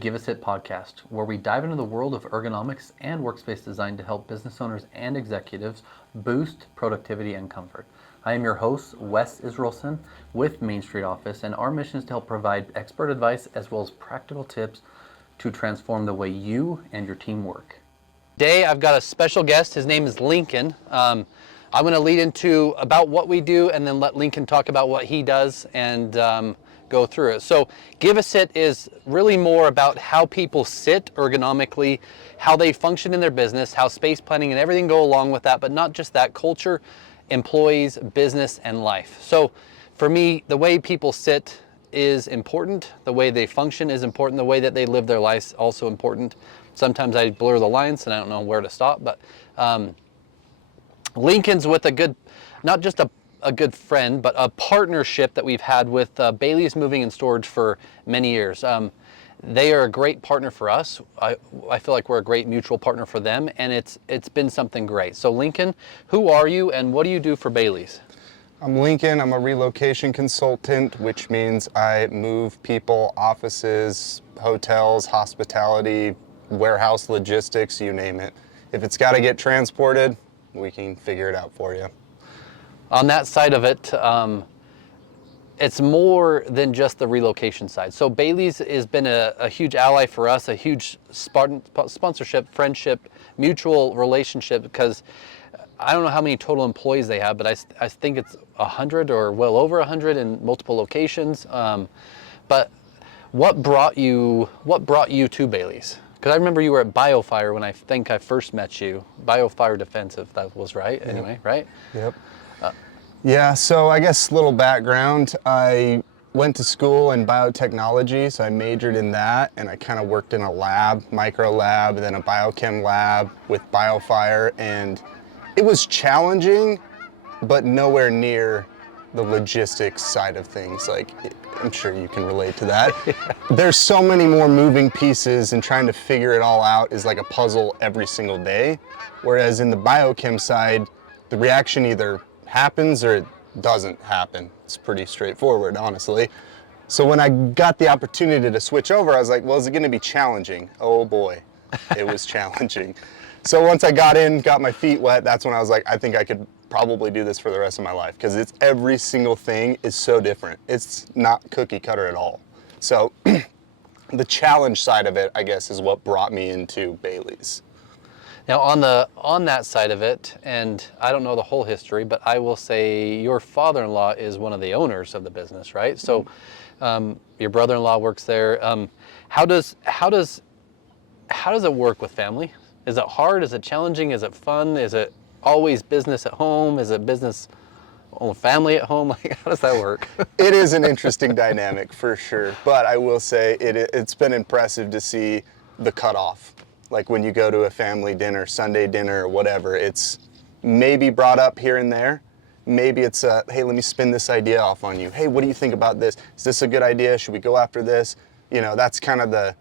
Give Us It podcast, where we dive into the world of ergonomics and workspace design to help business owners and executives boost productivity and comfort. I am your host, Wes Israelson with Main Street Office, and our mission is to help provide expert advice as well as practical tips to transform the way you and your team work. Today, I've got a special guest. His name is Lincoln. I'm going to lead into about what we do and then let Lincoln talk about what he does and go through it. So Give a Sit is really more about how people sit ergonomically, how they function in their business, how space planning and everything go along with that, but not just that, culture, employees, business, and life. So for me, the way people sit is important, the way they function is important, the way that they live their lives also important. Sometimes I blur the lines and I don't know where to stop, but Lincoln's with a good, not just a good friend, but a partnership that we've had with Bailey's Moving and Storage for many years. They are a great partner for us. I feel like we're a great mutual partner for them, and it's been something great. So Lincoln, who are you and what do you do for Bailey's? I'm Lincoln. I'm a relocation consultant, which means I move people, offices, hotels, hospitality, warehouse logistics, you name it. If it's got to get transported, we can figure it out for you. On that side of it, it's more than just the relocation side. So Bailey's has been a huge ally for us, a huge sponsorship, friendship, mutual relationship, because I don't know how many total employees they have, but I think it's 100 or well over 100 in multiple locations. But what brought you to Bailey's? Because I remember you were at BioFire when I think I first met you. BioFire Defense, if that was right. Yep. Anyway, right? Yep. Yeah, so I guess a little background. I went to school in biotechnology, so I majored in that, and I kind of worked in a lab, micro lab, then a biochem lab with BioFire, and it was challenging, but nowhere near the logistics side of things. Like, I'm sure you can relate to that. There's so many more moving pieces, and trying to figure it all out is like a puzzle every single day. Whereas in the biochem side, the reaction either happens or it doesn't happen. It's pretty straightforward, honestly. So when I got the opportunity to switch over, I was like, well, is it going to be challenging? Oh boy, it was challenging. So once I got in, got my feet wet, that's when I was like, I think I could probably do this for the rest of my life, because it's every single thing is so different. It's not cookie cutter at all. So the challenge side of it, I guess, is what brought me into Bailey's. Now on that side of it, and I don't know the whole history, but I will say your father-in-law is one of the owners of the business, right? So your brother-in-law works there. How does it work with family? Is it hard? Is it challenging? Is it fun? Is it always business at home? Is it business or family at home? Like, how does that work? It is an interesting dynamic for sure, but I will say it's been impressive to see the cutoff. Like when you go to a family dinner, Sunday dinner, or whatever, it's maybe brought up here and there. Maybe it's hey, let me spin this idea off on you. Hey, what do you think about this? Is this a good idea? Should we go after this? You know, that's kind of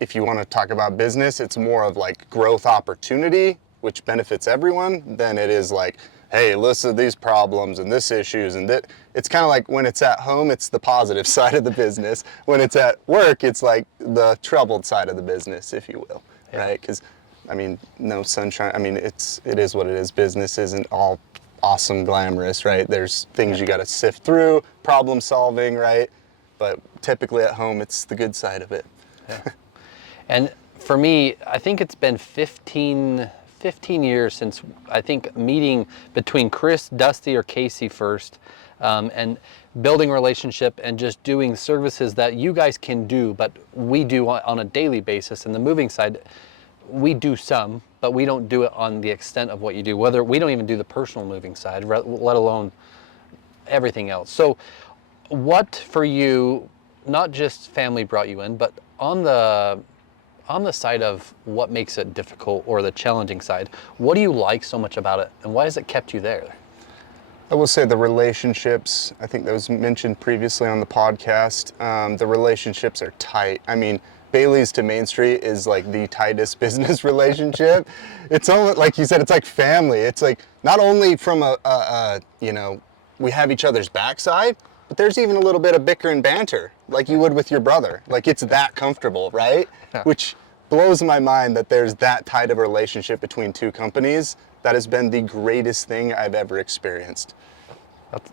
if you want to talk about business, it's more of like growth opportunity, which benefits everyone, than it is like, hey, listen to these problems and this issues and that. It's kind of like when it's at home, it's the positive side of the business. When it's at work, it's like the troubled side of the business, if you will. Yeah. Right? Because, I mean, no sunshine. I mean, it is what it is. Business isn't all awesome, glamorous, right? There's things you got to sift through, problem solving, right? But typically at home, it's the good side of it. Yeah. And for me, I think it's been 15 years since, I think, meeting between Chris, Dusty, or Casey first, and building a relationship and just doing services that you guys can do, but we do on a daily basis. And the moving side, we do some, but we don't do it on the extent of what you do. Whether we don't even do the personal moving side, let alone everything else. So what for you, not just family brought you in, but on the side of what makes it difficult or the challenging side, what do you like so much about it and why has it kept you there? I will say the relationships, I think that was mentioned previously on the podcast, the relationships are tight. I mean, Bailey's to Main Street is like the tightest business relationship. It's only, like you said, it's like family. It's like not only from we have each other's backside, But there's even a little bit of bicker and banter, like you would with your brother. Like it's that comfortable, right? Yeah. Which blows my mind that there's that tight of a relationship between two companies. That has been the greatest thing I've ever experienced.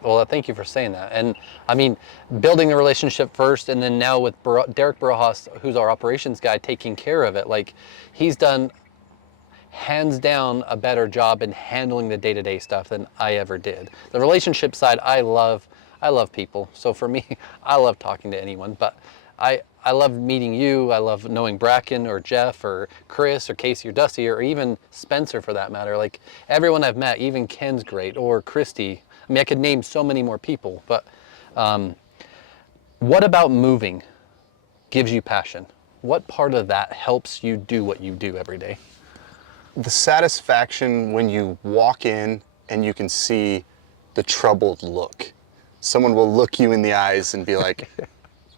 Well, thank you for saying that. And I mean, building the relationship first, and then now with Derek Barajas, who's our operations guy, taking care of it. Like, he's done hands down a better job in handling the day-to-day stuff than I ever did. The relationship side, I love people. So for me, I love talking to anyone. But I love meeting you. I love knowing Bracken or Jeff or Chris or Casey or Dusty or even Spencer for that matter. Like everyone I've met, even Ken's great, or Christy. I mean, I could name so many more people, but what about moving gives you passion? What part of that helps you do what you do every day? The satisfaction when you walk in and you can see the troubled look. Someone will look you in the eyes and be like,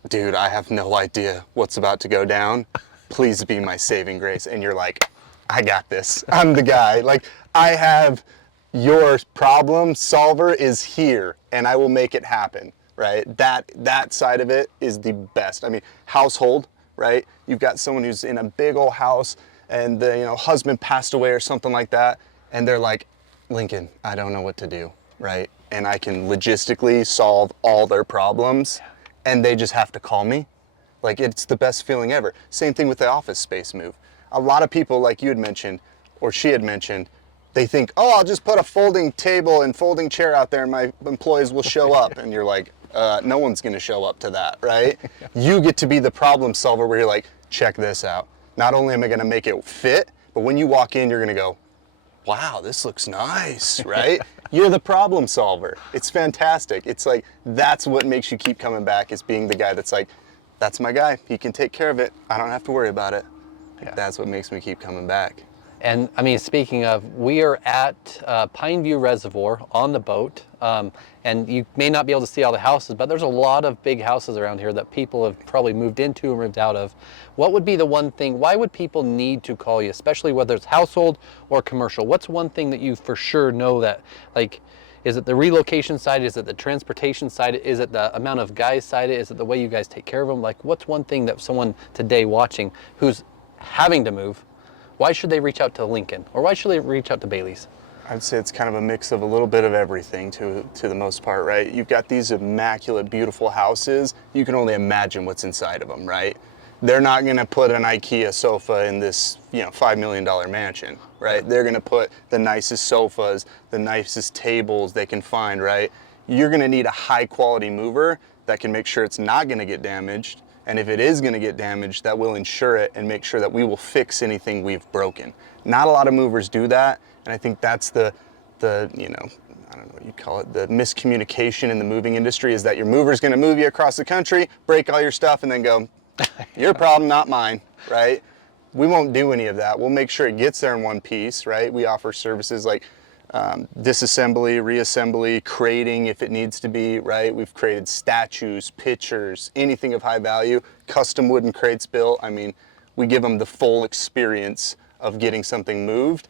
dude, I have no idea what's about to go down. Please be my saving grace. And you're like, I got this. I'm the guy. Like, I have your problem solver is here and I will make it happen, right? That side of it is the best. I mean, household, right? You've got someone who's in a big old house and the husband passed away or something like that, and they're like, Lincoln, I don't know what to do, right? And I can logistically solve all their problems and they just have to call me. Like, it's the best feeling ever. Same thing with the office space move. A lot of people, like you had mentioned, or she had mentioned, they think, oh, I'll just put a folding table and folding chair out there and my employees will show up. And you're like, no one's gonna show up to that, right? You get to be the problem solver where you're like, check this out. Not only am I gonna make it fit, but when you walk in, you're gonna go, wow, this looks nice, right? You're the problem solver. It's fantastic. It's like, that's what makes you keep coming back, is being the guy that's like, that's my guy. He can take care of it. I don't have to worry about it. Yeah. That's what makes me keep coming back. And I mean, speaking of, we are at Pineview Reservoir on the boat, and you may not be able to see all the houses, but there's a lot of big houses around here that people have probably moved into or moved out of. What would be the one thing, why would people need to call you, especially whether it's household or commercial? What's one thing that you for sure know that, like, is it the relocation side? Is it the transportation side? Is it the amount of guys side? Is it the way you guys take care of them? Like, what's one thing that someone today watching who's having to move, why should they reach out to Lincoln, or why should they reach out to Bailey's? I'd say it's kind of a mix of a little bit of everything to the most part, right? You've got these immaculate, beautiful houses. You can only imagine what's inside of them, right? They're not gonna put an IKEA sofa in this, $5 million mansion, right? They're gonna put the nicest sofas, the nicest tables they can find, right? You're gonna need a high quality mover that can make sure it's not gonna get damaged. And if it is gonna get damaged, that will insure it and make sure that we will fix anything we've broken. Not a lot of movers do that. And I think that's the I don't know what you'd call it, the miscommunication in the moving industry, is that your mover's gonna move you across the country, break all your stuff, and then go, your problem, not mine, right? We won't do any of that. We'll make sure it gets there in one piece, right? We offer services like disassembly, reassembly, crating if it needs to be, right? We've created statues, pictures, anything of high value, custom wooden crates built. I mean, we give them the full experience of getting something moved,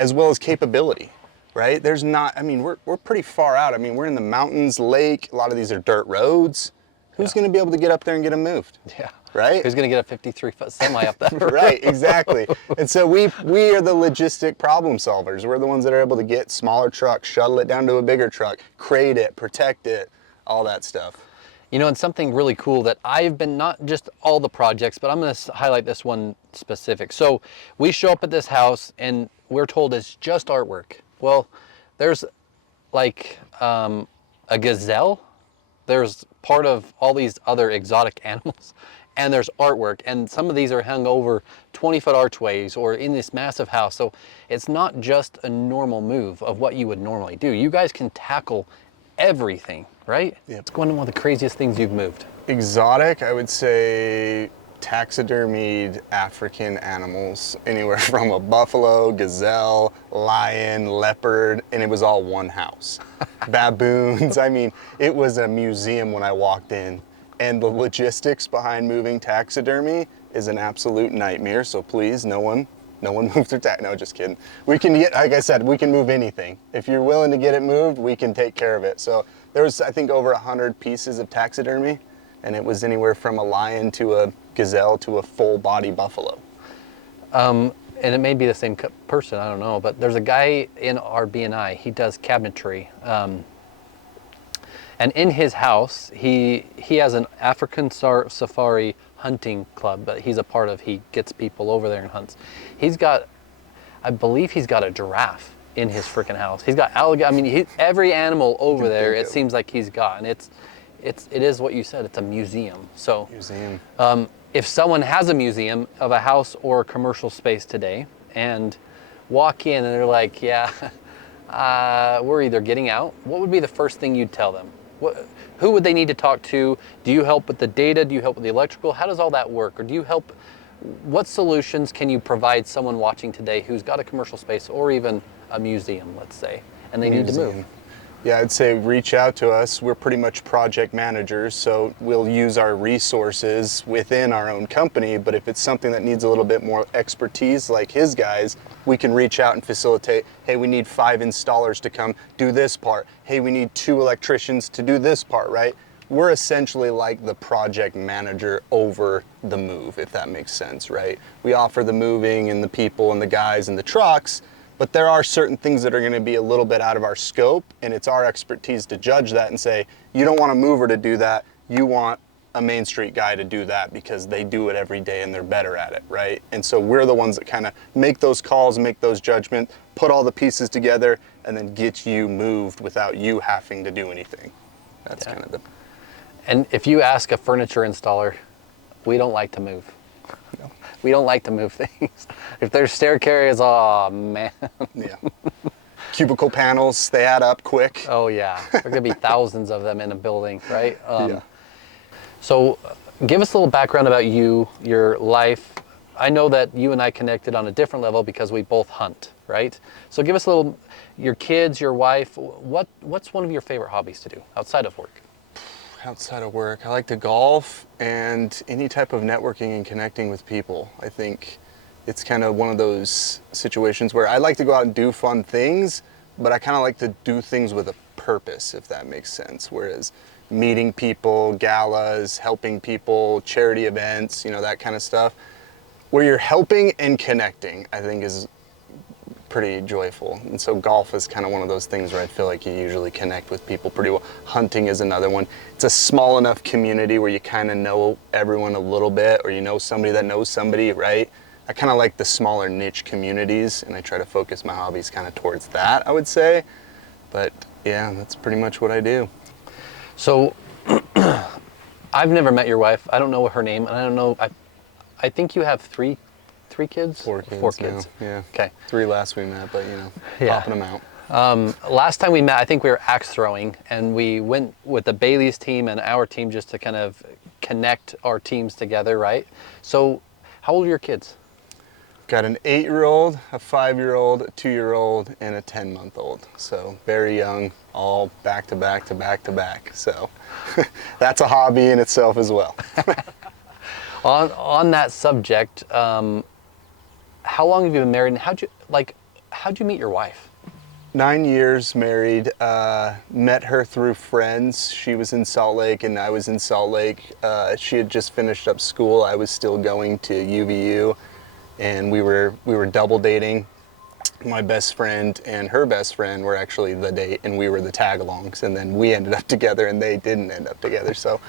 as well as capability, right? There's not, I mean, we're pretty far out. I mean, we're in the mountains, lake, a lot of these are dirt roads. Who's gonna be able to get up there and get them moved? Yeah. Right? Who's gonna get a 53-foot semi up that road? Right, exactly. And so we are the logistic problem solvers. We're the ones that are able to get smaller trucks, shuttle it down to a bigger truck, crate it, protect it, all that stuff. And something really cool that I've been, not just all the projects, but I'm gonna highlight this one specific. So we show up at this house and we're told it's just artwork. Well, there's like a gazelle, there's part of all these other exotic animals, and there's artwork, and some of these are hung over 20-foot archways or in this massive house. So it's not just a normal move of what you would normally do. You guys can tackle everything, right? Yep. It's one of the craziest things you've moved. Exotic, I would say taxidermied African animals, anywhere from a buffalo, gazelle, lion, leopard, and it was all one house. Baboons, I mean, it was a museum when I walked in. And the logistics behind moving taxidermy is an absolute nightmare. So please, no one move their no, just kidding. We can get, like I said, we can move anything. If you're willing to get it moved, we can take care of it. So There was, I think, over 100 pieces of taxidermy, and it was anywhere from a lion to a gazelle to a full body buffalo. And it may be the same person, I don't know, but there's a guy in our BNI, he does cabinetry. And in his house, he has an African safari hunting club that he's a part of. He gets people over there and hunts. He's got, I believe he's got a giraffe in his freaking house. He's got alligator. I mean, every animal over there, it seems like he's got. And it is what you said, it's a museum. So Museum. if someone has a museum of a house or a commercial space today and walk in and they're like, yeah, we're either getting out, what would be the first thing you'd tell them? Who would they need to talk to? Do you help with the data? Do you help with the electrical? How does all that work? Or do you help, what solutions can you provide someone watching today who's got a commercial space or even a museum, let's say, and they need to move? Yeah, I'd say reach out to us. We're pretty much project managers, so we'll use our resources within our own company, but if it's something that needs a little bit more expertise like his guys, we can reach out and facilitate. Hey, we need 5 installers to come do this part. Hey, we need 2 electricians to do this part, right? We're essentially like the project manager over the move, if that makes sense, right? We offer the moving and the people and the guys and the trucks, but there are certain things that are going to be a little bit out of our scope, and it's our expertise to judge that and say, you don't want a mover to do that, you want a Main Street guy to do that because they do it every day and they're better at it, right? And so we're the ones that kind of make those calls, make those judgments, put all the pieces together, and then get you moved without you having to do anything. That's kind of the... And if you ask a furniture installer, we don't like to move. No. We don't like to move things. If there's stair carriers, oh man. Yeah. Cubicle panels, they add up quick. Oh yeah, there could be thousands of them in a building, right? Yeah. So give us a little background about you, your life. I know that you and I connected on a different level because we both hunt, right? So give us a little, your kids, your wife, what's one of your favorite hobbies to do outside of work? Outside of work, I like to golf and any type of networking and connecting with people. I think it's kind of one of those situations where I like to go out and do fun things, but I kind of like to do things with a purpose, if that makes sense. Whereas meeting people, galas, helping people, charity events, you know, that kind of stuff, where you're helping and connecting, I think is pretty joyful. And so golf is kind of one of those things where I feel like you usually connect with people pretty well. Hunting is another one. It's a small enough community where you kind of know everyone a little bit, or you know somebody that knows somebody, right? I kind of like the smaller niche communities, and I try to focus my hobbies kind of towards that, I would say. But yeah, that's pretty much what I do. So I've never met your wife. I don't know her name, and I don't know, I think you have three kids? 4 kids. 4 kids. Now, yeah. Okay. 3 last we met, but you know, Yeah. popping them out. Last time we met, I think we were axe throwing, and we went with the Bailey's team and our team just to kind of connect our teams together, right? So how old are your kids? Got an 8-year-old, a 5-year-old, a 2-year-old, and a 10-month-old. So very young, all back to back to back to back. So that's a hobby in itself as well. On that subject, how long have you been married, and how'd you meet your wife? 9 years married, met her through friends. She was in Salt Lake and I was in Salt Lake. She had just finished up school. I was still going to UVU, and we were double dating. My best friend and her best friend were actually the date, and we were the tag-alongs, and then we ended up together and they didn't end up together. So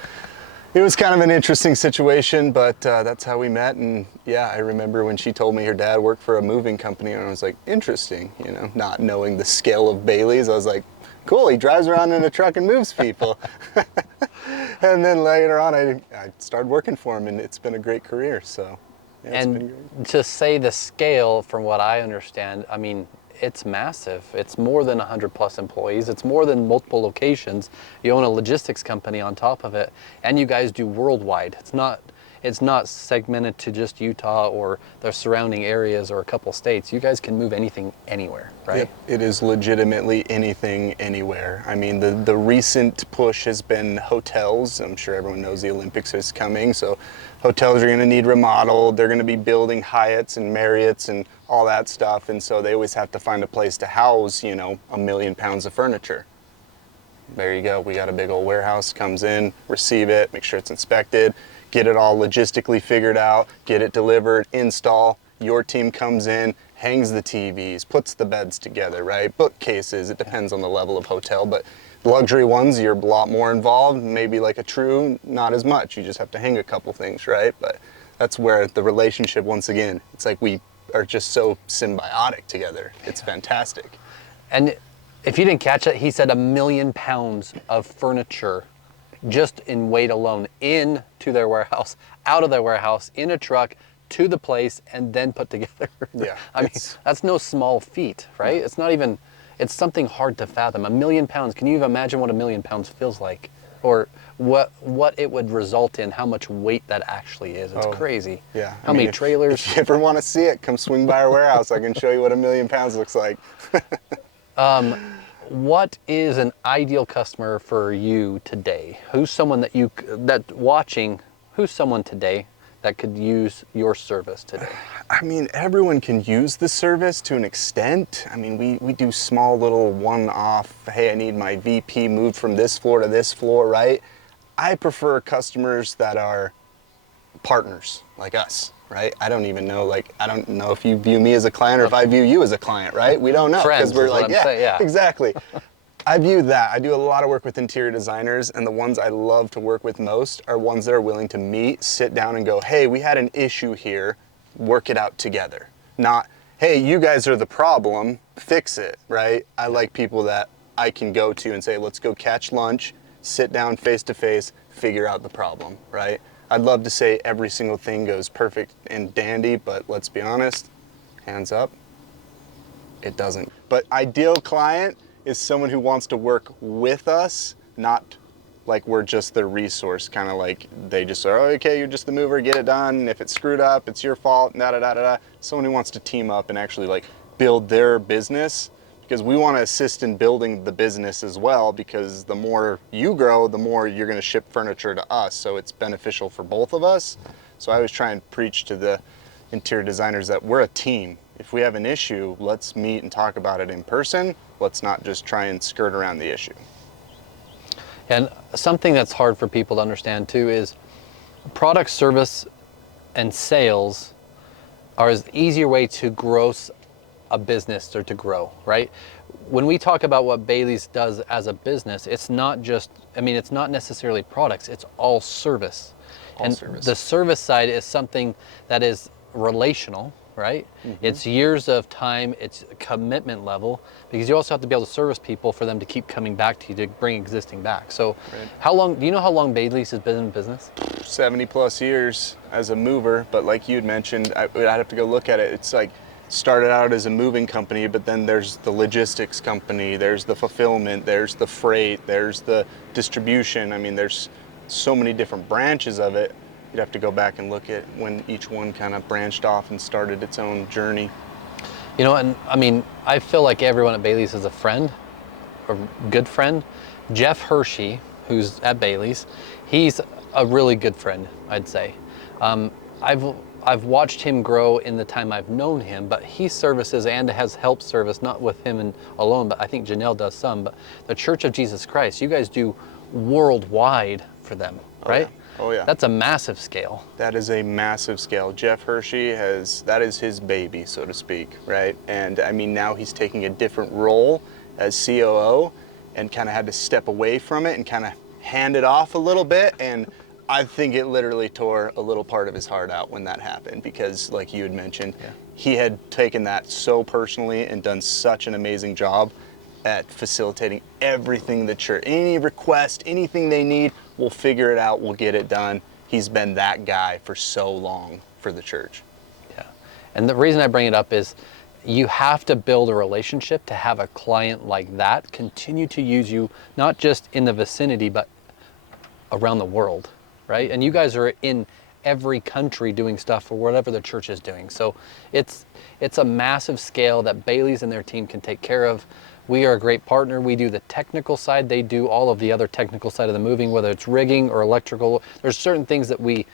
it was kind of an interesting situation, but that's how we met. And yeah, I remember when she told me her dad worked for a moving company, and I was like, interesting, you know, not knowing the scale of Bailey's. I was like, cool, he drives around in a truck and moves people. And then later on, I started working for him, and it's been a great career. So yeah, it's been great. To say the scale, from what I understand, I mean, it's massive. It's more than 100 plus employees. It's more than multiple locations. You own a logistics company on top of it, and you guys do worldwide. It's not segmented to just Utah or the surrounding areas or a couple states. You guys can move anything anywhere, right? It is legitimately anything anywhere. I mean, the recent push has been hotels. I'm sure everyone knows the Olympics is coming, so hotels are going to need remodeled. They're going to be building Hyatts and Marriotts and all that stuff, and so they always have to find a place to house, you know, 1 million pounds of furniture. there you go. We got a big old warehouse, comes in, receive it, make sure it's inspected, get it all logistically figured out, get it delivered, install. Your team comes in, hangs the TVs, puts the beds together, right? Bookcases, it depends on the level of hotel, but luxury ones, you're a lot more involved. Maybe like a True, not as much. You just have to hang a couple things, right? But that's where the relationship, once again, it's like we are just so symbiotic together. It's fantastic. And if you didn't catch it, he said 1 million pounds of furniture just in weight alone into their warehouse, out of their warehouse, in a truck, to the place, and then put together. Yeah. I mean, that's no small feat, right? No. It's not even, it's something hard to fathom. 1 million pounds, can you even imagine what 1 million pounds feels like? Or what it would result in, how much weight that actually is. It's crazy. Yeah. How many trailers? If you ever want to see it, come swing by our warehouse. I can show you what 1 million pounds looks like. What is an ideal customer for you today? Who's someone who's someone today that could use your service today? I mean, everyone can use the service to an extent. I mean, we do small little one-off, hey, I need my VP moved from this floor to this floor, right? I prefer customers that are partners like us, right? I don't even know, I don't know if you view me as a client or if I view you as a client, right? We don't know. Friends, we're like, yeah, exactly. I view that. I do a lot of work with interior designers, and the ones I love to work with most are ones that are willing to meet, sit down and go, hey, we had an issue here, work it out together. Not, hey, you guys are the problem, fix it, right? I like people that I can go to and say, let's go catch lunch, sit down face to face, figure out the problem, right? I'd love to say every single thing goes perfect and dandy, but let's be honest, hands up, it doesn't. But ideal client is someone who wants to work with us, not like we're just the resource, kind of like they just are, oh, okay, you're just the mover, get it done. If it's screwed up, it's your fault, da-da-da-da-da. Someone who wants to team up and actually build their business, because we want to assist in building the business as well, because the more you grow, the more you're going to ship furniture to us, so it's beneficial for both of us. So I always try and preach to the interior designers that we're a team. If we have an issue, let's meet and talk about it in person. Let's not just try and skirt around the issue. And something that's hard for people to understand too is product, service, and sales are an easier way to grow a business or to grow, right? When we talk about what Bailey's does as a business, it's not just, it's not necessarily products, it's all service. Service. The service side is something that is relational, right? Mm-hmm. It's years of time, it's commitment level, because you also have to be able to service people for them to keep coming back to you to bring existing back. So do you know how long Bailey's has been in business? 70 plus years as a mover, but like you had mentioned, I'd have to go look at it. It's started out as a moving company, but then there's the logistics company, there's the fulfillment, there's the freight, there's the distribution. there's so many different branches of it. You'd have to go back and look at when each one kind of branched off and started its own journey. And I feel like everyone at Bailey's is a friend, a good friend. Jeff Hershey, who's at Bailey's, he's a really good friend, I'd say. I've watched him grow in the time I've known him, but he services and has helped service, not with him alone, but I think Janelle does some, but the Church of Jesus Christ, you guys do worldwide for them, right? Oh yeah. That's a massive scale. That is a massive scale. Jeff Hershey that is his baby, so to speak, right? And now he's taking a different role as COO and kind of had to step away from it and kind of hand it off a little bit. And I think it literally tore a little part of his heart out when that happened, because like you had mentioned, he had taken that so personally and done such an amazing job at facilitating everything the church, any request, anything they need, we'll figure it out, we'll get it done. He's been that guy for so long for the church. Yeah, and the reason I bring it up is you have to build a relationship to have a client like that continue to use you, not just in the vicinity, but around the world, right? And you guys are in every country doing stuff for whatever the church is doing. So it's a massive scale that Bailey's and their team can take care of. We are a great partner. We do the technical side. They do all of the other technical side of the moving, whether it's rigging or electrical. There's certain things that we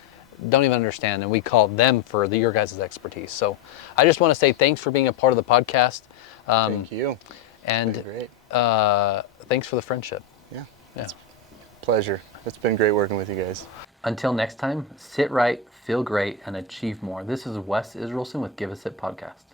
don't even understand, and we call them for your guys' expertise. So I just want to say thanks for being a part of the podcast. Thank you. And great. Thanks for the friendship. Yeah. Yeah. Pleasure. It's been great working with you guys. Until next time, sit right, feel great, and achieve more. This is Wes Israelson with Give a Sip Podcast.